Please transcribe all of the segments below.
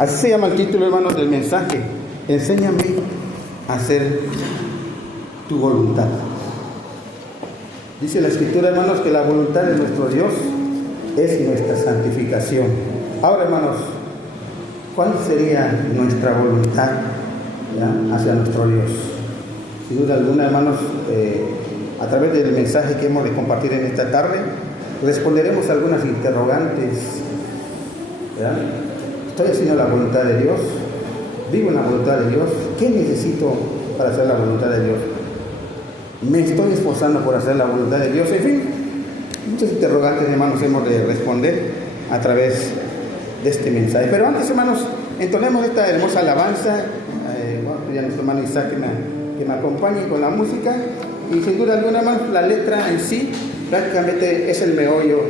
Así se llama el título, hermanos, del mensaje. Enséñame a hacer tu voluntad. Dice la Escritura, hermanos, que la voluntad de nuestro Dios es nuestra santificación. Ahora, hermanos, ¿cuál sería nuestra voluntad hacia nuestro Dios? Sin duda alguna, hermanos, a través del mensaje que hemos de compartir en esta tarde, responderemos a algunas interrogantes. ¿Estoy haciendo la voluntad de Dios? ¿Vivo en la voluntad de Dios? ¿Qué necesito para hacer la voluntad de Dios? ¿Me estoy esforzando por hacer la voluntad de Dios? En fin, muchas interrogantes, hermanos, hemos de responder a través de este mensaje. Pero antes, hermanos, entonemos esta hermosa alabanza. Voy a nuestro hermano Isaac que me acompañe con la música. Y sin duda alguna, hermanos, la letra en sí prácticamente es el meollo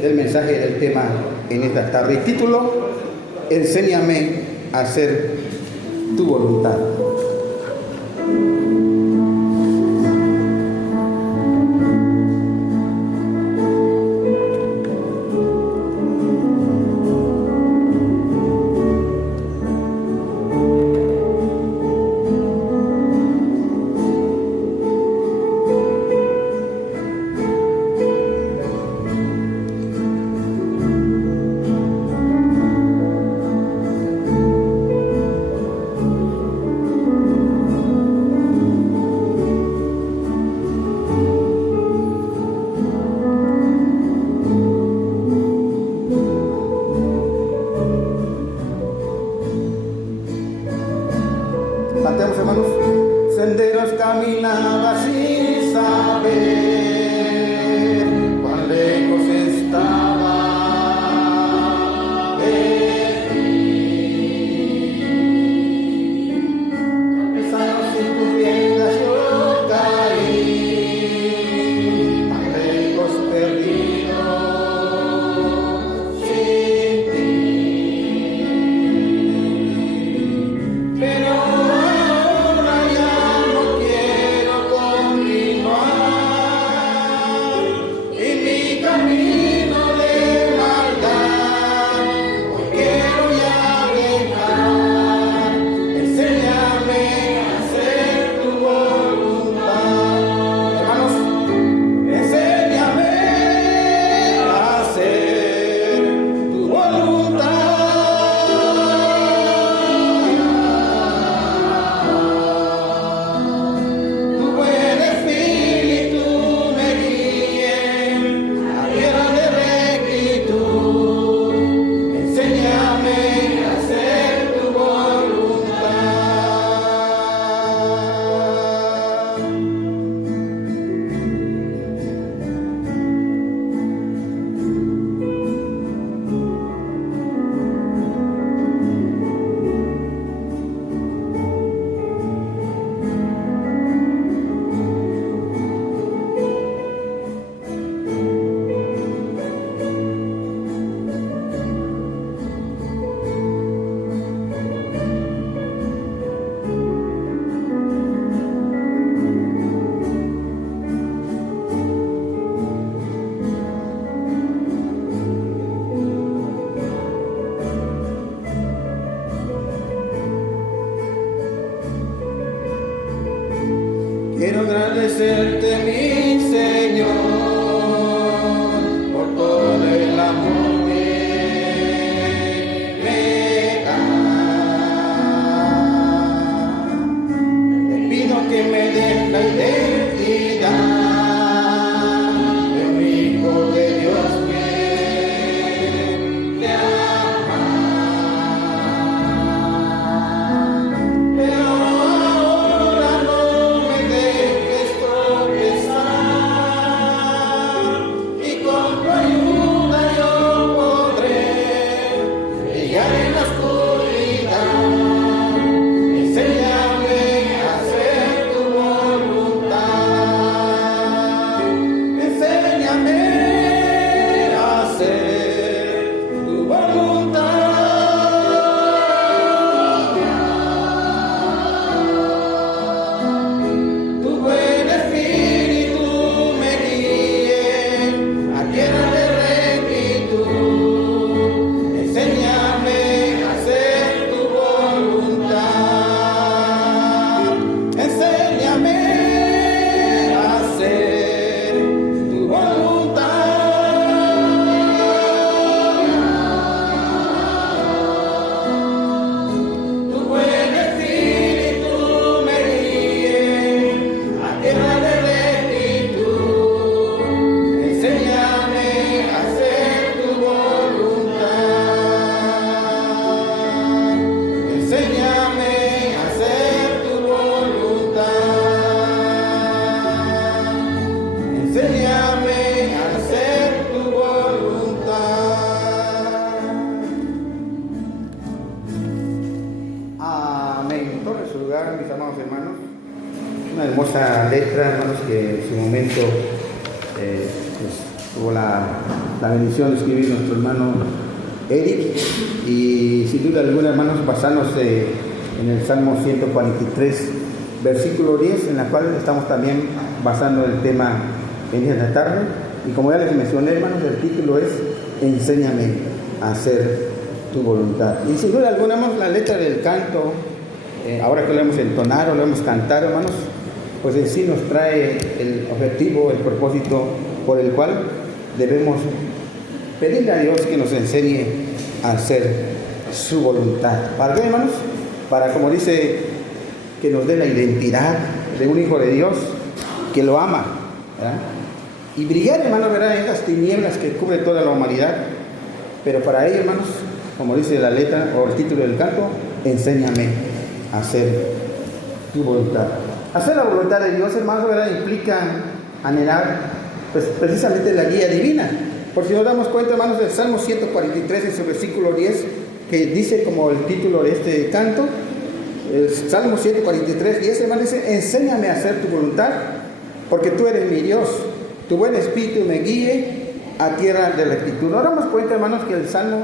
del mensaje del tema en esta tarde. El título: Enséñame a hacer tu voluntad. Cantemos, hermanos. Senderos caminaba sin saber cuán lejos estaba de ti. Pesados en tus riendas yo caí, tan lejos perdido sin ti. Pero quiero agradecerte, mi Señor, por todo el amor que me das. Te pido que me des la identidad de un hijo de Dios que te ama. Pero ahora no me dejes tropezar. saludar, mis amados hermanos. Una hermosa letra, hermanos, que en su momento pues, tuvo la bendición de escribir nuestro hermano Eric. Y sin duda alguna, hermanos, basándose en el Salmo 143, versículo 10, en la cual estamos también basando el tema en esta tarde. Y como ya les mencioné, hermanos, el título es Enséñame a hacer tu voluntad. Y sin duda alguna, hermanos, la letra del canto, ahora que lo hemos entonado, lo hemos cantado, hermanos, pues en sí nos trae el objetivo, el propósito por el cual debemos pedirle a Dios que nos enseñe a hacer su voluntad. ¿Para qué, hermanos? Para, como dice, que nos dé la identidad de un hijo de Dios que lo ama, ¿verdad? Y brillar, hermanos, ¿verdad?, en estas tinieblas que cubre toda la humanidad. Pero para ello, hermanos, como dice la letra o el título del canto, enséñame a hacer tu voluntad. Hacer la voluntad de Dios, hermanos, ¿verdad?, implica anhelar pues, precisamente la guía divina. Por si nos damos cuenta, hermanos, del Salmo 143, en su versículo 10, que dice como el título de este canto, el Salmo 143, 10, hermanos, dice: enséñame a hacer tu voluntad, porque tú eres mi Dios, tu buen espíritu me guíe a tierra de rectitud. Nos damos cuenta, hermanos, que el Salmo,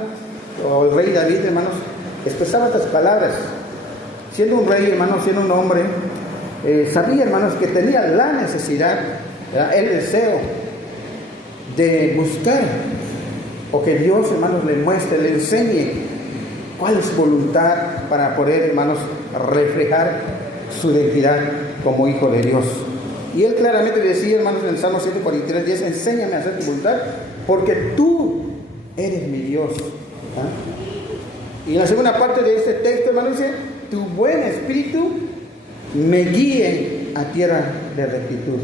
o el rey David, hermanos, expresaba estas palabras. Siendo un rey, hermanos, siendo un hombre, sabía, hermanos, que tenía la necesidad, ¿verdad?, el deseo de buscar, o que Dios, hermanos, le muestre, le enseñe cuál es su voluntad para poder, hermanos, reflejar su identidad como hijo de Dios. Y él claramente decía, hermanos, en el Salmo 143, 10, enséñame a hacer tu voluntad, porque tú eres mi Dios. ¿Ah? Y en la segunda parte de este texto, hermanos, dice: tu buen espíritu me guíe a tierra de rectitud.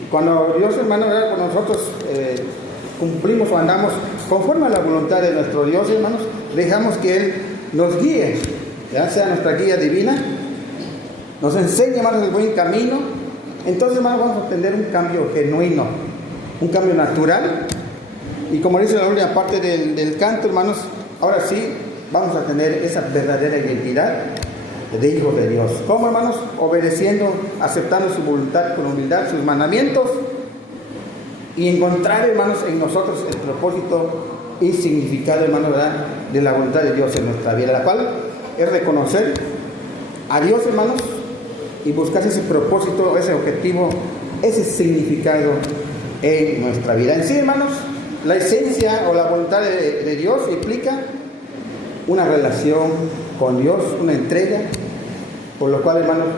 Y cuando Dios, hermano, ¿verdad?, con nosotros cumplimos o andamos conforme a la voluntad de nuestro Dios, hermanos, dejamos que Él nos guíe, ya sea nuestra guía divina, nos enseñe, hermanos, el buen camino. Entonces, hermanos, vamos a obtener un cambio genuino, un cambio natural. Y como dice la última parte del canto, hermanos, ahora sí vamos a tener esa verdadera identidad de hijos de Dios. ¿Cómo, hermanos? Obedeciendo, aceptando su voluntad con humildad, sus mandamientos, y encontrar, hermanos, en nosotros el propósito y significado, hermanos, ¿verdad?, de la voluntad de Dios en nuestra vida, la cual es reconocer a Dios, hermanos, y buscar ese propósito, ese objetivo, ese significado en nuestra vida. En sí, hermanos, la esencia o la voluntad de Dios implica una relación con Dios, una entrega, por lo cual, hermanos,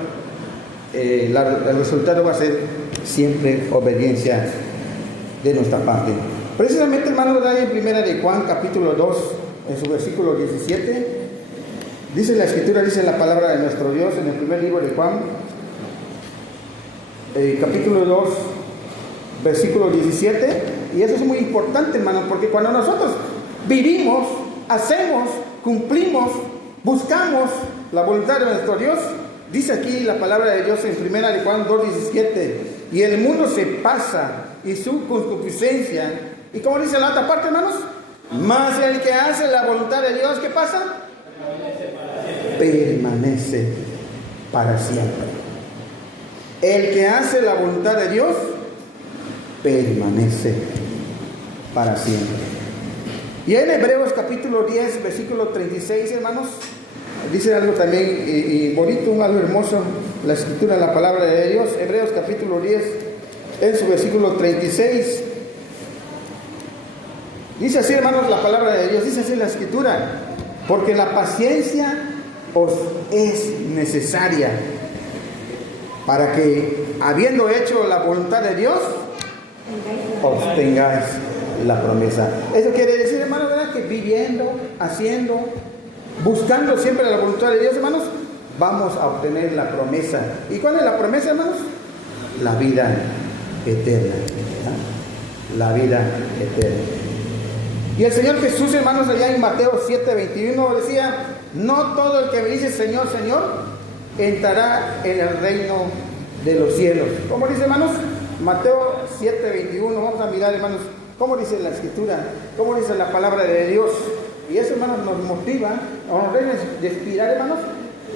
el resultado va a ser siempre obediencia de nuestra parte. Precisamente, hermanos, en primera de Juan, capítulo 2, en su versículo 17, dice la Escritura, dice la palabra de nuestro Dios en el primer libro de Juan, capítulo 2, versículo 17, y eso es muy importante, hermanos, porque cuando nosotros vivimos, hacemos, cumplimos, buscamos la voluntad de nuestro Dios, dice aquí la palabra de Dios en primera de Juan 2:17, y el mundo se pasa y su concupiscencia, y como dice la otra parte, hermanos, mas el que hace la voluntad de Dios, ¿qué pasa? Permanece para siempre. El que hace la voluntad de Dios permanece para siempre. Y en Hebreos capítulo 10, versículo 36, hermanos, dice algo también y bonito, algo hermoso, la Escritura, la palabra de Dios. Hebreos capítulo 10, en su versículo 36, dice así, hermanos, la palabra de Dios, dice así la Escritura: porque la paciencia os es necesaria para que, habiendo hecho la voluntad de Dios, obtengáis la promesa. Eso quiere decir, hermanos, ¿verdad?, que viviendo, haciendo, buscando siempre la voluntad de Dios, hermanos, vamos a obtener la promesa. ¿Y cuál es la promesa, hermanos? La vida eterna. La vida eterna. Y el Señor Jesús, hermanos, allá en Mateo 7:21 decía: no todo el que me dice Señor, Señor, entrará en el reino de los cielos. ¿Cómo dice, hermanos? Mateo 7:21. Vamos a mirar, hermanos, cómo dice la Escritura, cómo dice la palabra de Dios. Y eso, hermanos, nos motiva, o nos debe de inspirar, hermanos,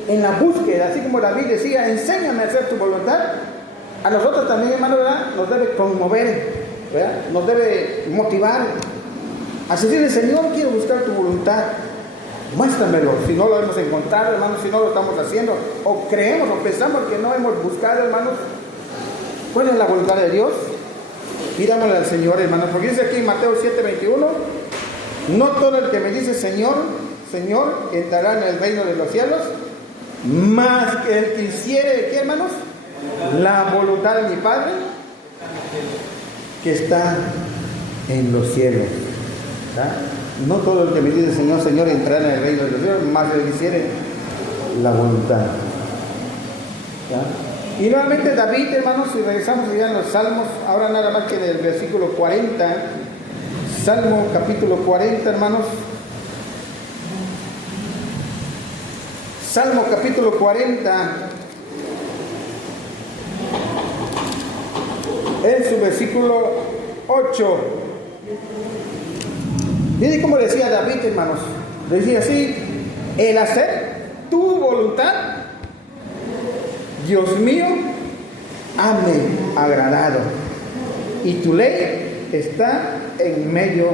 en la búsqueda, así como David decía, enséñame a hacer tu voluntad. A nosotros también, hermano, ¿verdad? Nos debe conmover, ¿verdad? Nos debe motivar a decirle, Señor, quiero buscar tu voluntad, muéstramelo. Si no lo hemos encontrado, hermanos, si no lo estamos haciendo, o creemos o pensamos que no hemos buscado, hermanos, ¿cuál es la voluntad de Dios? Pidámosle al Señor, hermanos, porque dice aquí en Mateo 7:21, no todo el que me dice Señor, Señor, entrará en el reino de los cielos, más que el que hiciere, ¿qué, hermanos? La voluntad de mi Padre que está en los cielos. ¿Verdad? No todo el que me dice Señor, Señor, entrará en el reino de los cielos, más el que hiciere la voluntad. ¿Verdad? Y nuevamente David, hermanos, si regresamos allá en los Salmos, ahora nada más que en el versículo 40, Salmo capítulo 40, hermanos. Salmo capítulo 40, en su versículo 8. Miren cómo decía David, hermanos. Decía así, el hacer tu voluntad, Dios mío, hame agradado, y tu ley está en medio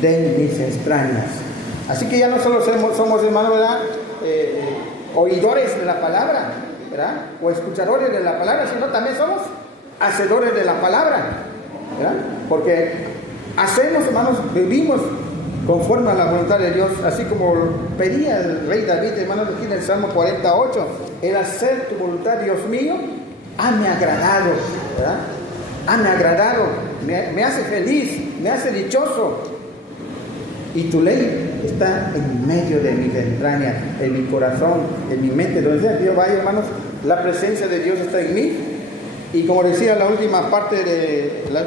de mis entrañas. Así que ya no solo somos hermanos, ¿verdad? Oidores de la palabra, ¿verdad? O escuchadores de la palabra, sino también somos hacedores de la palabra, ¿verdad? Porque hacemos, hermanos, vivimos conforme a la voluntad de Dios, así como pedía el rey David, hermanos, aquí en el Salmo 48, el hacer tu voluntad, Dios mío, hame agradado, ¿verdad? Hame agradado, me hace feliz, me hace dichoso, y tu ley está en medio de mis entrañas, en mi corazón, en mi mente. Donde sea Dios vaya, hermanos, la presencia de Dios está en mí. Y como decía la última parte de la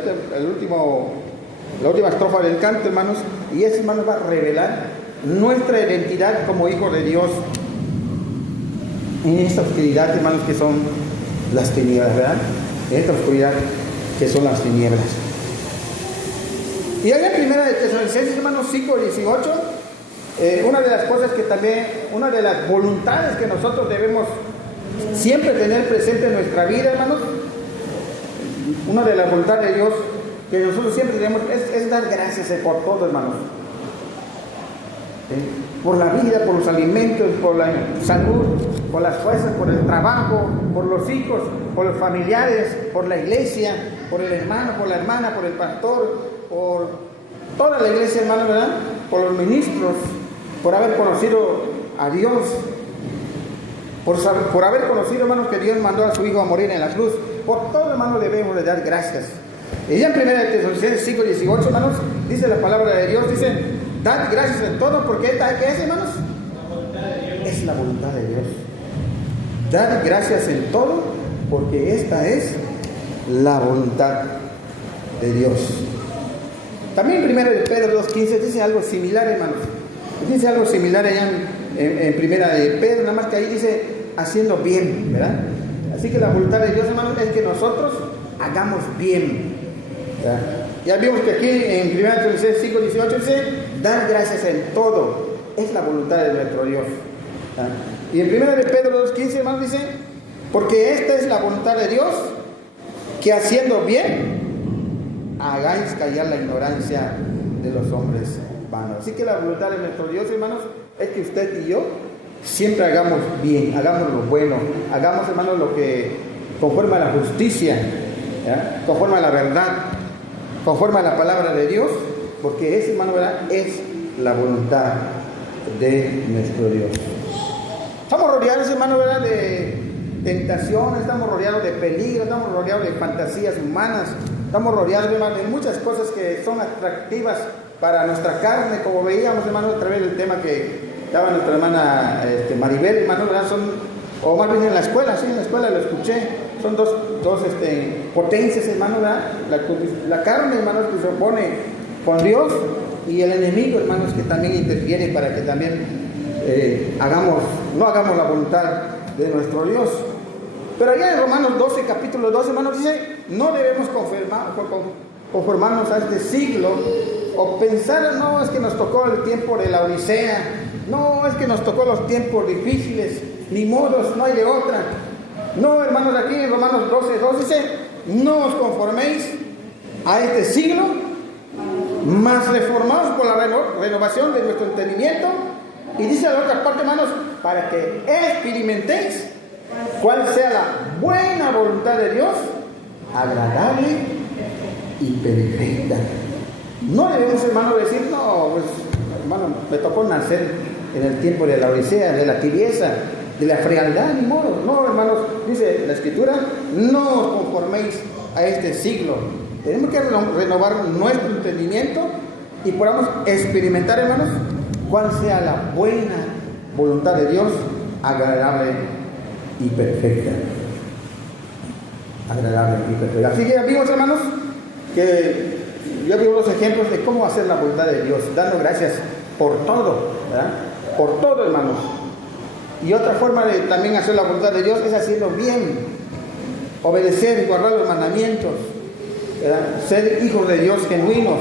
última estrofa del canto, hermanos, y eso, hermanos, va a revelar nuestra identidad como hijos de Dios en esta oscuridad, hermanos, que son las tinieblas, ¿verdad? En esta oscuridad que son las tinieblas. Y allá en primera de Tesalonicenses, hermanos, 5:18, una de las cosas que también, una de las voluntades que nosotros debemos siempre tener presente en nuestra vida, hermanos, una de las voluntades de Dios que nosotros siempre tenemos es dar gracias por todo, hermanos. Por la vida, por los alimentos, por la salud, por las fuerzas, por el trabajo, por los hijos, por los familiares, por la iglesia, por el hermano, por la hermana, por el pastor, por toda la iglesia, hermano, ¿verdad? Por los ministros, por haber conocido a Dios, por haber conocido, hermanos, que Dios mandó a su Hijo a morir en la cruz. Por todo, hermano, debemos de dar gracias. Y ya en 1 Tesalonicenses 5:18, hermanos, dice la palabra de Dios, dice, dad gracias en todo, porque esta, ¿qué es, hermanos? Es la voluntad de Dios. Dad gracias en todo, porque esta es la voluntad de Dios. También en 1 Pedro 2:15 dice algo similar, hermanos. Dice algo similar allá en 1 Pedro, nada más que ahí dice haciendo bien, ¿verdad? Así que la voluntad de Dios, hermanos, es que nosotros hagamos bien, ¿verdad? Ya vimos que aquí en 1 Tesalonicenses 5:18 dice, dar gracias en todo, es la voluntad de nuestro Dios, ¿verdad? Y en 1 Pedro 2:15, hermanos, dice, porque esta es la voluntad de Dios, que haciendo bien hagáis callar la ignorancia de los hombres vanos. Así que la voluntad de nuestro Dios, hermanos, es que usted y yo siempre hagamos bien, hagamos lo bueno, hagamos, hermanos, lo que conforme a la justicia, ¿verdad? Conforme a la verdad, conforme a la palabra de Dios, porque ese, hermano, ¿verdad?, es la voluntad de nuestro Dios. Estamos rodeados, hermano, ¿verdad?, de tentaciones, estamos rodeados de peligro, estamos rodeados de fantasías humanas, estamos rodeados, hermano, de muchas cosas que son atractivas para nuestra carne, como veíamos, hermano, a través del tema que daba nuestra hermana Maribel, hermano, ¿verdad? O más bien en la escuela, sí, en la escuela lo escuché, son dos potencias, hermano, ¿verdad? La carne, hermanos, que se opone con Dios, y el enemigo, hermanos, que también interviene para que también no hagamos la voluntad de nuestro Dios. Pero allá en Romanos 12, capítulo 12, hermanos, dice, no debemos conformarnos a este siglo, o pensar, no, es que nos tocó el tiempo de la Odisea, no, es que nos tocó los tiempos difíciles, ni modos, no hay de otra. No, hermanos, aquí en Romanos 12:2 dice, no os conforméis a este siglo, mas reformaos por la renovación de nuestro entendimiento. Y dice a la otra parte, hermanos, para que experimentéis cuál sea la buena voluntad de Dios, agradable y perfecta. No debemos, hermanos, decir, no, pues, hermano, me tocó nacer en el tiempo de la Odisea, de la tibieza, de la frialdad, ni modo. No, hermanos, dice la Escritura, no os conforméis a este siglo. Tenemos que renovar nuestro entendimiento y podamos experimentar, hermanos, cuál sea la buena voluntad de Dios, agradable y perfecta. Agradable y perfecta. Así que, amigos, hermanos, que yo veo los ejemplos de cómo hacer la voluntad de Dios, dando gracias por todo, ¿verdad? Por todo, hermanos. Y otra forma de también hacer la voluntad de Dios es hacerlo bien, obedecer y guardar los mandamientos, ¿verdad? Ser hijos de Dios genuinos,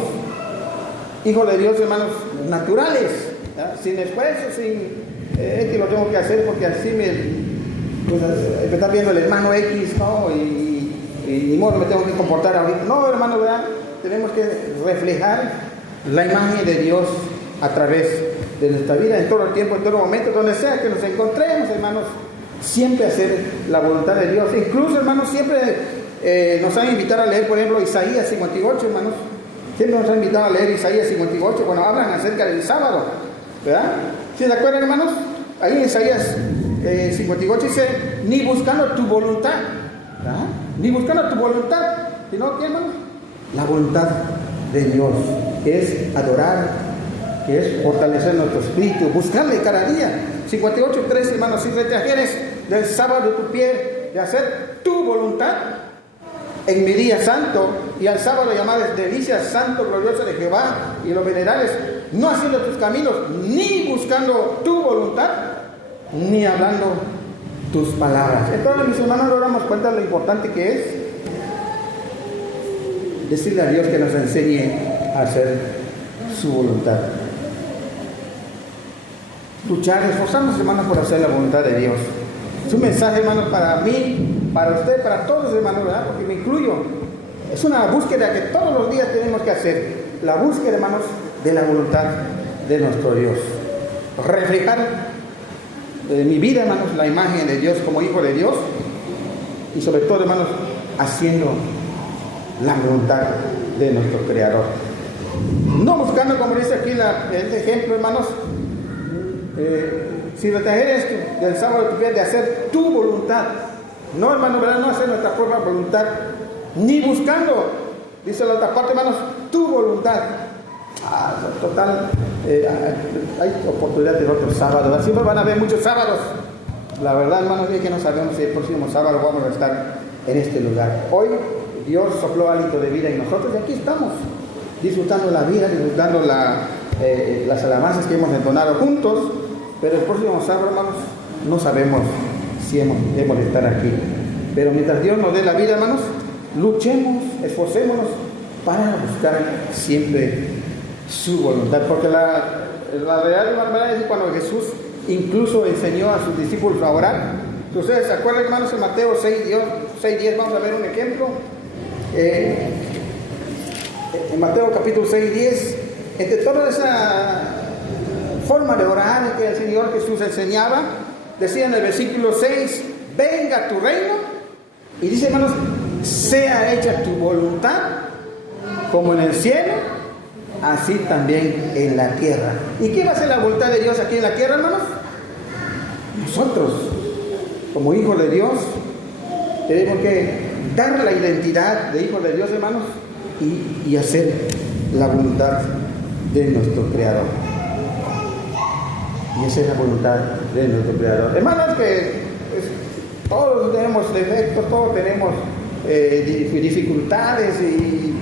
hijos de Dios, hermanos, naturales, ¿verdad? Sin esfuerzo, es que lo tengo que hacer porque así me está viendo el hermano X, ¿no? Y ni modo me tengo que comportar ahorita. No, hermano, ¿verdad? Tenemos que reflejar la imagen de Dios a través de nuestra vida, en todo el tiempo, en todo momento, donde sea que nos encontremos, hermanos, siempre hacer la voluntad de Dios. Incluso, hermanos, siempre nos han invitado a leer, por ejemplo, Isaías 58, hermanos. Siempre nos han invitado a leer Isaías 58 cuando hablan acerca del sábado, ¿verdad? ¿Sí se acuerdan, hermanos? Ahí en Isaías 58 dice, ni buscando tu voluntad, ¿verdad? Ni buscando tu voluntad, sino que, hermanos, la voluntad de Dios, que es adorar, que es fortalecer nuestro espíritu, buscarle cada día. 58:3, hermanos, si retrajeres del sábado tu pie de hacer tu voluntad en mi día santo, y al sábado llamares delicia santo, glorioso de Jehová, y lo venerales, no haciendo tus caminos, ni buscando tu voluntad, ni hablando tus palabras. Entonces, mis hermanos, nos damos cuenta de lo importante que es decirle a Dios que nos enseñe a hacer su voluntad. Luchar, esforzarnos, hermanos, por hacer la voluntad de Dios. Es un mensaje, hermanos, para mí, para usted, para todos, hermanos, ¿verdad? Porque me incluyo. Es una búsqueda que todos los días tenemos que hacer. La búsqueda, hermanos, de la voluntad de nuestro Dios. Reflejar en mi vida, hermanos, la imagen de Dios como hijo de Dios. Y sobre todo, hermanos, haciendo la voluntad de nuestro Creador. No buscando, como dice aquí este ejemplo, hermanos, si retrajeres del sábado tu pie de hacer tu voluntad. No, hermano, ¿verdad? No hacer nuestra propia voluntad, ni buscando, dice la otra parte, hermanos, tu voluntad. Total, hay oportunidades de otro sábado, ¿verdad? Siempre van a haber muchos sábados. La verdad, hermanos, es que no sabemos si el próximo sábado vamos a estar en este lugar. Hoy Dios sopló hálito de vida en nosotros y aquí estamos, disfrutando la vida, disfrutando las alabanzas que hemos entonado juntos. Pero el próximo sábado, hermanos, no sabemos si hemos de estar aquí. Pero mientras Dios nos dé la vida, hermanos, luchemos, esforcémonos para buscar siempre su voluntad. Porque la real verdad es que cuando Jesús incluso enseñó a sus discípulos a orar, ustedes se acuerdan, hermanos, en Mateo 6:10, vamos a ver un ejemplo. En Mateo capítulo 6:10, entre toda esa forma de orar que el Señor Jesús enseñaba, decía en el versículo 6, venga tu reino, y dice, hermanos, sea hecha tu voluntad como en el cielo, así también en la tierra. ¿Y qué va a ser la voluntad de Dios aquí en la tierra, hermanos? Nosotros, como hijos de Dios, tenemos que dar la identidad de hijos de Dios, hermanos, y hacer la voluntad de nuestro Creador. Y esa es la voluntad de nuestro Creador. Hermanos, que todos tenemos defectos, todos tenemos dificultades y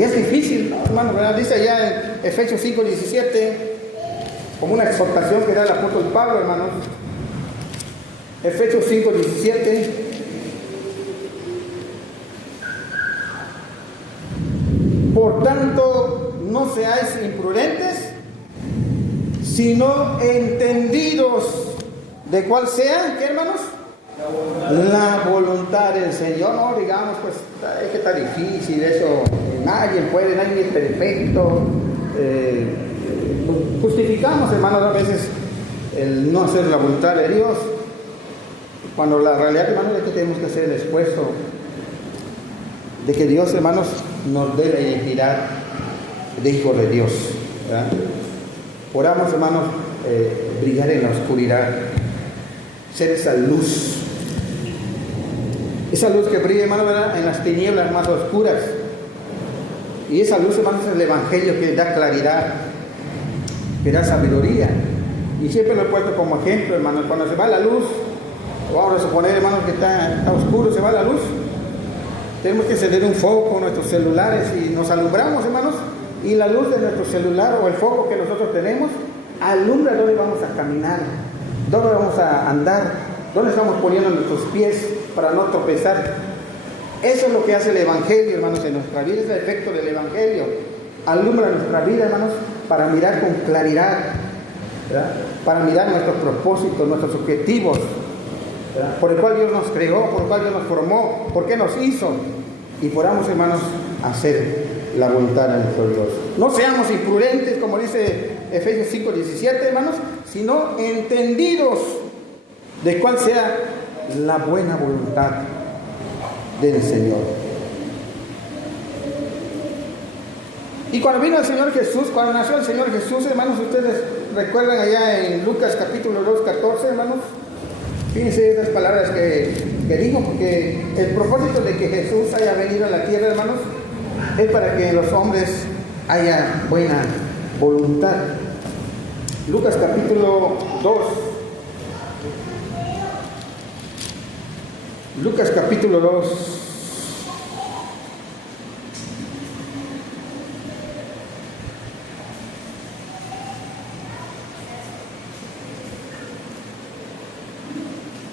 es difícil, ¿no, hermano? ¿Verdad? Dice allá en Efesios 5:17, como una exhortación que da el apóstol Pablo, hermanos. Efesios 5:17. Por tanto, no seáis imprudentes, sino entendidos de cuál sea, ¿qué, hermanos? La voluntad del Señor. No digamos, pues es que está difícil eso, nadie es perfecto. Justificamos, hermanos, a veces el no hacer la voluntad de Dios, cuando la realidad, hermanos, es que tenemos que hacer el esfuerzo de que Dios, hermanos, nos dé la identidad de hijos de Dios, ¿verdad? Oramos, hermanos, brillar en la oscuridad, ser esa luz que brilla, hermanos, ¿verdad?, en las tinieblas más oscuras. Y esa luz, hermanos, es el Evangelio que da claridad, que da sabiduría. Y siempre lo he puesto como ejemplo, hermanos, cuando se va la luz, vamos a suponer, hermanos, que está oscuro, se va la luz, tenemos que encender un foco en nuestros celulares y nos alumbramos, hermanos, y la luz de nuestro celular o el foco que nosotros tenemos alumbra dónde vamos a caminar, dónde vamos a andar, dónde estamos poniendo nuestros pies para no tropezar. Eso es lo que hace el Evangelio, hermanos, en nuestra vida. Es el efecto del Evangelio. Alumbra nuestra vida, hermanos, para mirar con claridad, ¿verdad?, para mirar nuestros propósitos, nuestros objetivos, ¿verdad?, por el cual Dios nos creó, por el cual Dios nos formó, por qué nos hizo, y podamos, hermanos, hacer la voluntad de nuestro Dios. No seamos imprudentes, como dice Efesios 5:17, hermanos, sino entendidos de cuál sea la buena voluntad del Señor. Y cuando vino el Señor Jesús, cuando nació el Señor Jesús, hermanos, ustedes recuerdan allá en Lucas capítulo 2, 14, hermanos, fíjense esas palabras que dijo, porque el propósito de que Jesús haya venido a la tierra, hermanos, es para que en los hombres haya buena voluntad. Lucas capítulo 2. Lucas capítulo 2.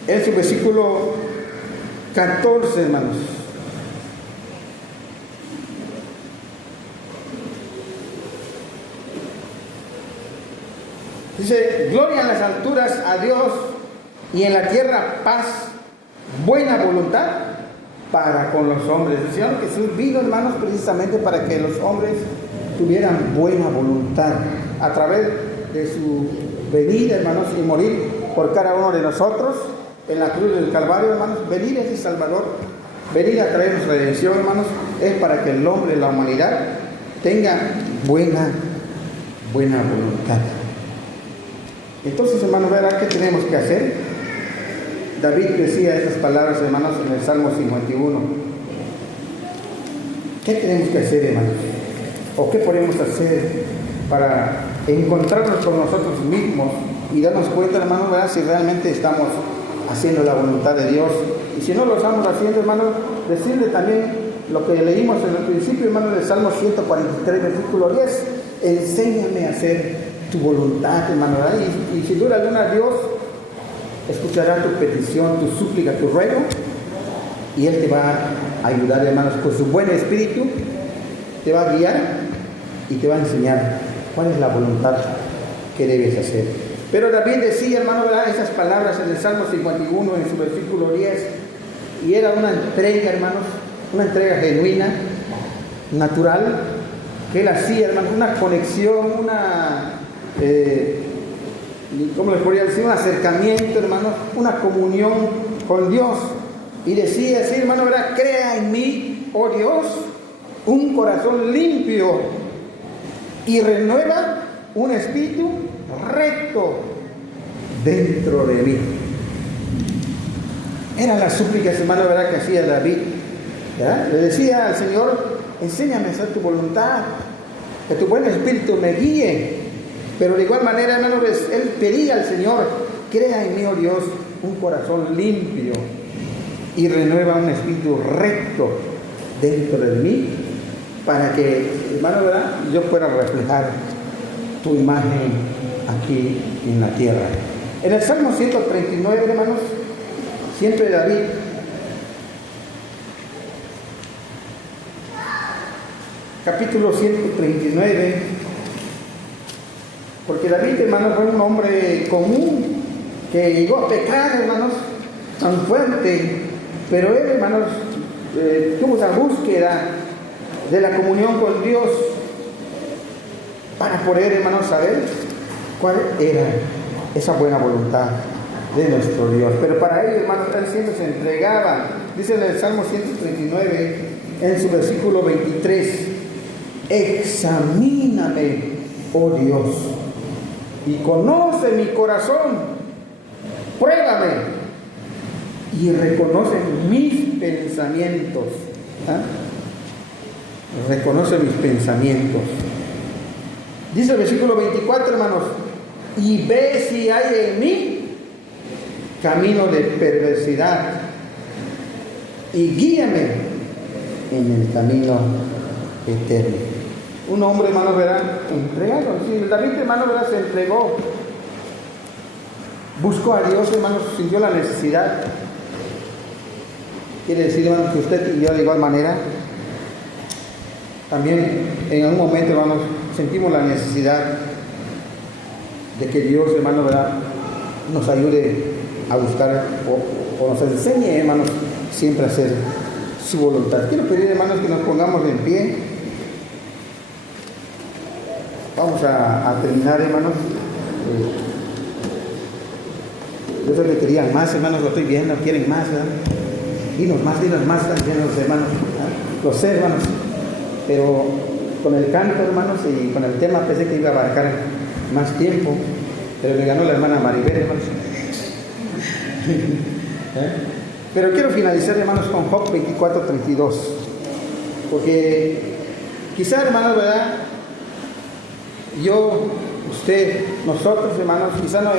En su versículo 14, hermanos. Dice: gloria en las alturas a Dios y en la tierra paz, buena voluntad para con los hombres. El Señor Jesús vino, hermanos, precisamente para que los hombres tuvieran buena voluntad a través de su venida, hermanos, y morir por cada uno de nosotros en la cruz del Calvario, hermanos. Venir es el Salvador, venir a traernos redención, hermanos, es para que el hombre, la humanidad, tenga buena voluntad. Entonces, hermanos, ¿verdad? ¿Qué tenemos que hacer? David decía estas palabras, hermanos, en el Salmo 51. ¿Qué tenemos que hacer, hermanos? ¿O qué podemos hacer para encontrarnos con nosotros mismos y darnos cuenta, hermanos, ¿verdad?, si realmente estamos haciendo la voluntad de Dios? Y si no lo estamos haciendo, hermanos, decirle también lo que leímos en el principio, hermanos, del Salmo 143, versículo 10. Enséñame a hacer tu voluntad, hermano, ¿verdad? Y sin duda alguna Dios escuchará tu petición, tu súplica, tu ruego, y Él te va a ayudar, hermanos, con su buen espíritu, te va a guiar y te va a enseñar cuál es la voluntad que debes hacer. Pero David decía, hermano, ¿verdad?, esas palabras en el Salmo 51, en su versículo 10, y era una entrega, hermanos, una entrega genuina, natural, que él hacía, hermanos, una conexión, ¿cómo les podría decir? Un acercamiento, hermanos, una comunión con Dios. Y decía así, hermano, ¿verdad?, crea en mí, oh Dios, un corazón limpio y renueva un espíritu recto dentro de mí. Eran las súplicas, hermano, ¿verdad?, que hacía David, ¿verdad? Le decía al Señor: enséñame a hacer tu voluntad, que tu buen espíritu me guíe. Pero de igual manera, hermano, él pedía al Señor: crea en mí, oh Dios, un corazón limpio y renueva un espíritu recto dentro de mí, para que, hermano, ¿verdad?, yo pueda reflejar tu imagen aquí en la tierra. En el Salmo 139, hermanos, siempre David capítulo 139, porque David, hermano, fue un hombre común, que llegó a pecar, hermanos, tan fuerte, pero él, hermanos, tuvo esa búsqueda de la comunión con Dios para poder, hermanos, saber cuál era esa buena voluntad de nuestro Dios. Pero para ello, hermanos, él siempre se entregaba. Dice en el Salmo 139, en su versículo 23, examíname, oh Dios, y conoce mi corazón, pruébame y reconoce mis pensamientos. Reconoce mis pensamientos. Dice el versículo 24, hermanos, y ve si hay en mí camino de perversidad y guíame en el camino eterno. Un hombre, hermano, verá, entregado. Sí, David, hermano, verá, se entregó. Buscó a Dios, hermanos, sintió la necesidad. Quiere decir, hermanos, que usted y yo de igual manera también en algún momento, hermanos, sentimos la necesidad de que Dios, hermano, ¿verdad?, nos ayude a buscar o nos enseñe, hermanos, siempre a hacer su voluntad. Quiero pedir, hermanos, que nos pongamos en pie. Vamos a terminar, hermanos. Yo sé que querían más, hermanos, lo estoy viendo, quieren más, ¿verdad? Dinos más, también los hermanos, ¿verdad? Lo sé, hermanos, pero con el canto, hermanos, y con el tema pensé que iba a abarcar más tiempo, pero me ganó la hermana Maribel, hermanos. Pero quiero finalizar, hermanos, con Job 24:32, porque quizá, hermanos, ¿verdad?, yo, usted, nosotros, hermanos, quizá no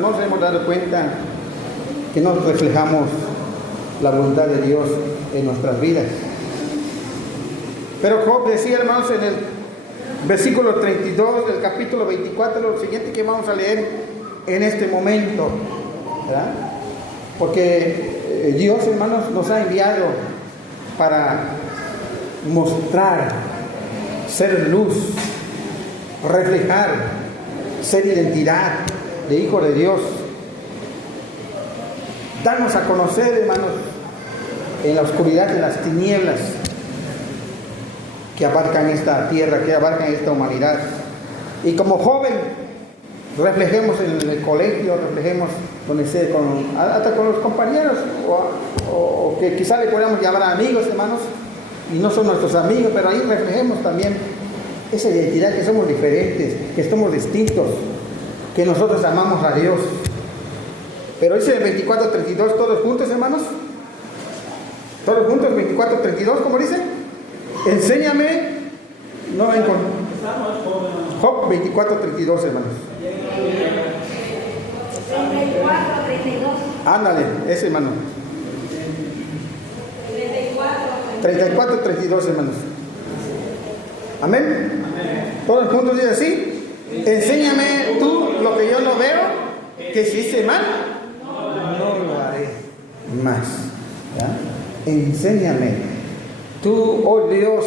nos hemos dado cuenta que no reflejamos la voluntad de Dios en nuestras vidas. Pero Job decía, hermanos, en el versículo 32 del capítulo 24, lo siguiente que vamos a leer en este momento, ¿verdad? Porque Dios, hermanos, nos ha enviado para mostrar, ser luz, reflejar, ser identidad de hijo de Dios, darnos a conocer, hermanos, en la oscuridad, en las tinieblas que abarcan esta tierra, que abarcan esta humanidad. Y como joven, reflejemos en el colegio, reflejemos donde sea, hasta con los compañeros, o que quizá le podamos llamar amigos, hermanos, y no son nuestros amigos, pero ahí reflejemos también esa identidad, que somos diferentes, que somos distintos, que nosotros amamos a Dios. Pero dice el 24:32, todos juntos, hermanos, todos juntos, 24:32, ¿cómo dice? Enséñame, no ven con Job 24:32, hermanos. 34:32. Ándale, ese, hermano. 34:32, hermanos. Amén. Todos juntos dice así: enséñame tú lo que yo no veo, que si hice mal, no lo haré más. ¿Ya? Enséñame tú, oh Dios,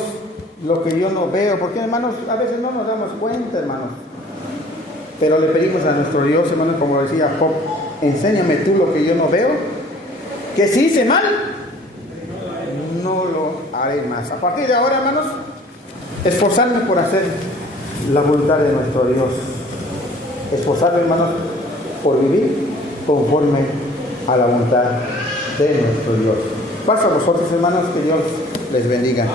lo que yo no veo, porque, hermanos, a veces no nos damos cuenta, hermanos, pero le pedimos a nuestro Dios, hermanos, como decía Job, enséñame tú lo que yo no veo, que si hice mal, no lo haré más. A partir de ahora, hermanos, esforzarme por hacer la voluntad de nuestro Dios, esforzarme, hermanos, por vivir conforme a la voluntad de nuestro Dios. Pasa a vosotros, hermanos, que Dios les bendiga.